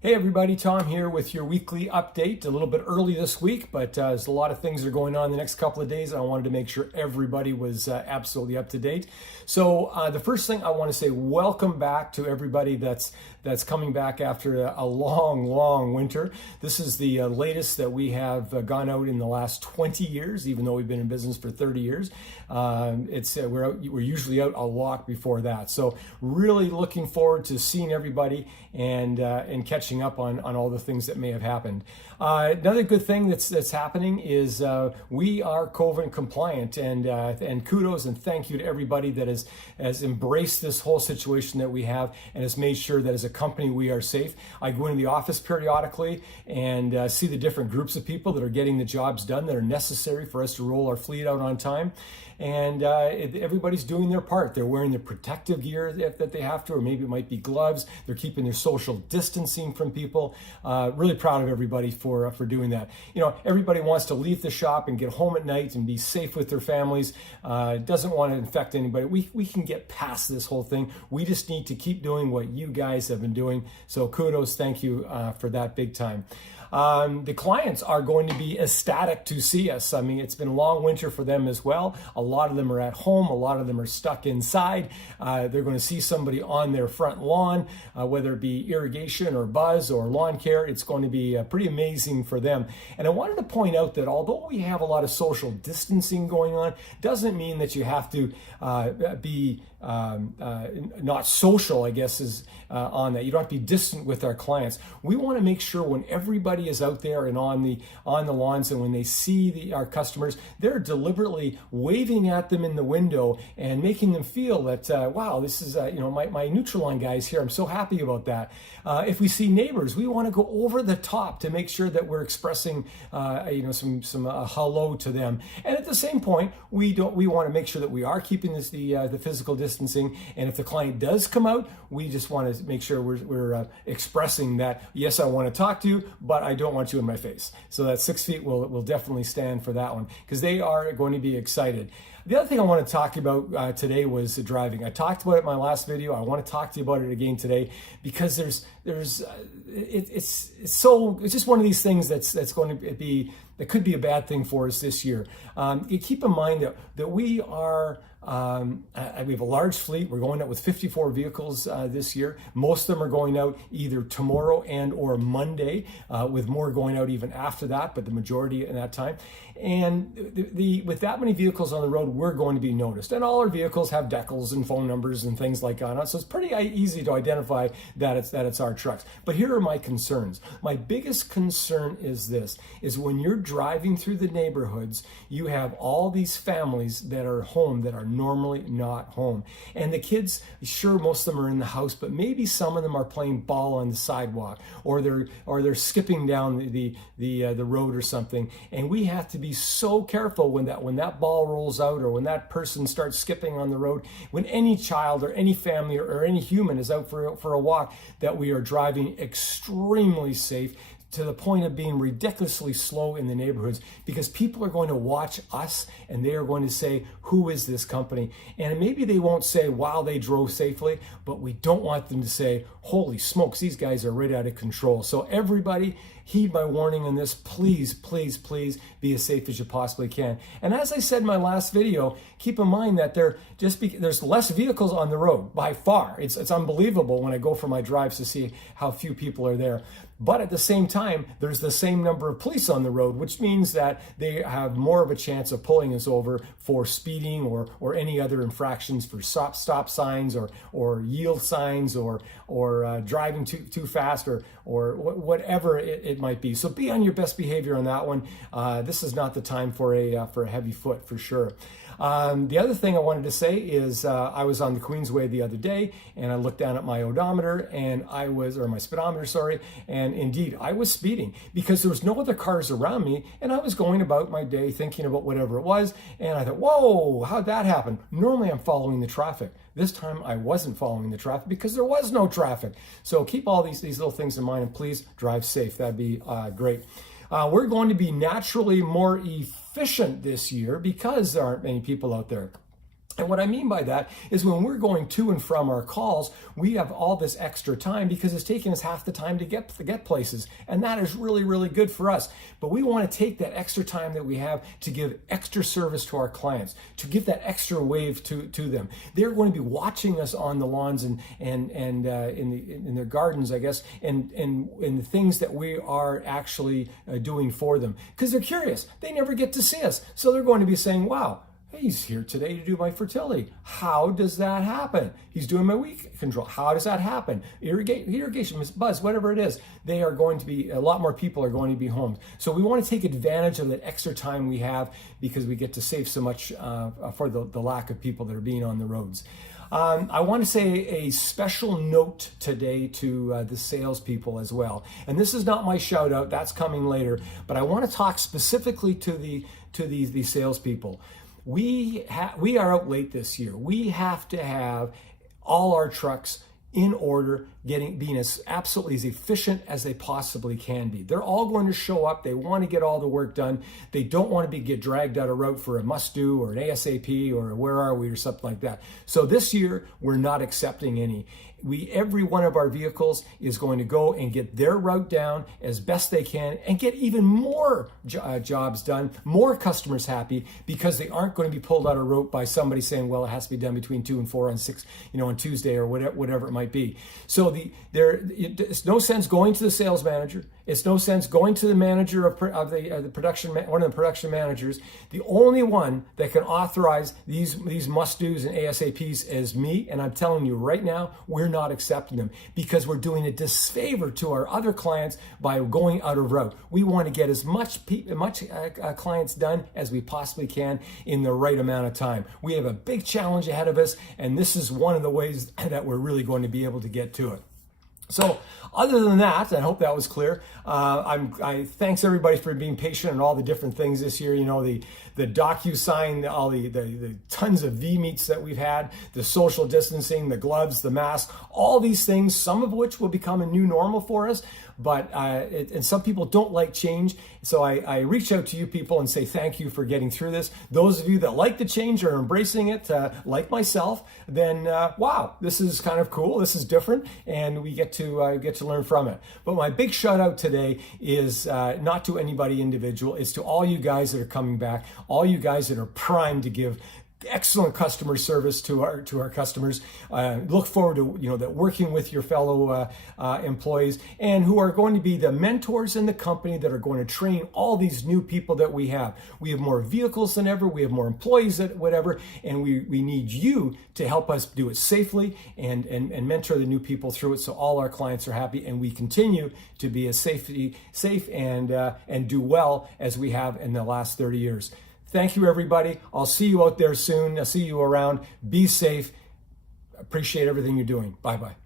Hey everybody, Tom here with your weekly update. A little bit early this week, but there's a lot of things that are going on the next couple of days. I wanted to make sure everybody was absolutely up to date. So the first thing I want to say, welcome back to everybody that's coming back after a long winter. This is the latest that we have gone out in the last 20 years, even though we've been in business for 30 years. We're usually out a lot before that. So really looking forward to seeing everybody and catching up on all the things that may have happened. Another good thing that's happening is we are COVID compliant, and kudos and thank you to everybody that has embraced this whole situation that we have and has made sure that as a company we are safe. I go into the office periodically and see the different groups of people that are getting the jobs done that are necessary for us to roll our fleet out on time. And everybody's doing their part. They're wearing the protective gear that they have to, or maybe it might be gloves. They're keeping their social distancing from people. Really proud of everybody for doing that. You know, everybody wants to leave the shop and get home at night and be safe with their families. Doesn't want to infect anybody. We can get past this whole thing. We just need to keep doing what you guys have been doing. So kudos, thank you for that big time. The clients are going to be ecstatic to see us. I mean, it's been a long winter for them as well. A lot of them are at home. A lot of them are stuck inside. They're going to see somebody on their front lawn, whether it be irrigation or buzz or lawn care. It's going to be pretty amazing for them. And I wanted to point out that although we have a lot of social distancing going on, doesn't mean that you have to be not social, I guess, is on that. You don't have to be distant with our clients. We want to make sure when everybody is out there and on the lawns, and when they see our customers, they're deliberately waving at them in the window and making them feel that wow, this is my Nutrilon guys here. I'm so happy about that. If we see neighbors, we want to go over the top to make sure that we're expressing some hello to them. And at the same point, we want to make sure that we are keeping the physical distancing. And if the client does come out, we just want to make sure we're expressing that, yes, I want to talk to you, but I don't want you in my face. So that 6 feet will definitely stand for that one, because they are going to be excited. The other thing I want to talk about today was driving. I talked about it in my last video. I want to talk to you about it again today, because it's just one of these things that's going to be, that could be a bad thing for us this year. You keep in mind that we are we have a large fleet. We're going out with 54 vehicles this year. Most of them are going out either tomorrow and or Monday, with more going out even after that, but the majority in that time. And with that many vehicles on the road, we're going to be noticed. And all our vehicles have decals and phone numbers and things like that. So it's pretty easy to identify that it's our trucks. But here are my concerns. My biggest concern is this, is when you're driving through the neighborhoods, you have all these families that are home that are normally not home. And the kids, sure, most of them are in the house, but maybe some of them are playing ball on the sidewalk, or they're skipping down the road or something. And we have to be so careful when that ball rolls out, or when that person starts skipping on the road, when any child or any family or any human is out for a walk, that we are driving extremely safe, to the point of being ridiculously slow in the neighborhoods, because people are going to watch us and they are going to say, who is this company? And maybe they won't say, wow, they drove safely, but we don't want them to say, holy smokes, these guys are right out of control. So everybody, heed my warning on this. Please, please, please be as safe as you possibly can. And as I said in my last video, keep in mind that there's less vehicles on the road by far. It's unbelievable when I go for my drives to see how few people are there. But at the same time, there's the same number of police on the road, which means that they have more of a chance of pulling us over for speeding or any other infractions, for stop signs or yield signs or driving too fast or whatever it might be. So be on your best behavior on that one. This is not the time for a heavy foot, for sure. The other thing I wanted to say is I was on the Queensway the other day, and I looked down at my odometer or my speedometer, sorry, and indeed I was speeding, because there was no other cars around me, and I was going about my day thinking about whatever it was, and I thought, whoa, how'd that happen? Normally I'm following the traffic. This time I wasn't following the traffic because there was no traffic. So keep all these little things in mind, and please drive safe. That'd be great. We're going to be naturally more efficient this year because there aren't many people out there. And what I mean by that is when we're going to and from our calls, we have all this extra time because it's taking us half the time to get places. And that is really, really good for us. But we want to take that extra time that we have to give extra service to our clients, to give that extra wave to them. They're going to be watching us on the lawns and in their gardens, I guess, and the things that we are actually doing for them. Because they're curious. They never get to see us. So they're going to be saying, wow, he's here today to do my fertility. How does that happen? He's doing my weed control. How does that happen? Irrigation, buzz, whatever it is. They are going to be, a lot more people are going to be home. So we want to take advantage of that extra time we have because we get to save so much for the lack of people that are being on the roads. I want to say a special note today to the salespeople as well. And this is not my shout out, that's coming later, but I want to talk specifically to the salespeople. We are out late this year. We have to have all our trucks in order, being as absolutely as efficient as they possibly can be. They're all going to show up. They want to get all the work done. They don't want to get dragged out of route for a must-do or an ASAP or a where are we or something like that. So this year, we're not accepting any. Every one of our vehicles is going to go and get their route down as best they can and get even more jobs done, more customers happy, because they aren't going to be pulled out of route by somebody saying, well, it has to be done between 2 and 4 on 6, on Tuesday or whatever it might be. So it's no sense going to the sales manager. It's no sense going to the manager of the production, one of the production managers. The only one that can authorize these must-dos and ASAPs is me, and I'm telling you right now, we're not accepting them because we're doing a disfavor to our other clients by going out of route. We want to get as much clients done as we possibly can in the right amount of time. We have a big challenge ahead of us, and this is one of the ways that we're really going to be able to get to it. So other than that, I hope that was clear. I thanks everybody for being patient and all the different things this year. The DocuSign, all the tons of V-meets that we've had, the social distancing, the gloves, the masks, all these things, some of which will become a new normal for us. But and some people don't like change. So I reach out to you people and say thank you for getting through this. Those of you that like the change or embracing it, like myself, then wow, this is kind of cool. This is different, and we get to learn from it. But my big shout out today is not to anybody individual. It's to all you guys that are coming back, all you guys that are primed to give excellent customer service to our customers. Look forward to that working with your fellow employees, and who are going to be the mentors in the company that are going to train all these new people that we have. We have more vehicles than ever. We have more employees than whatever, and we need you to help us do it safely and mentor the new people through it, so all our clients are happy and we continue to be as safe and do well as we have in the last 30 years. Thank you, everybody. I'll see you out there soon. I'll see you around. Be safe. Appreciate everything you're doing. Bye-bye.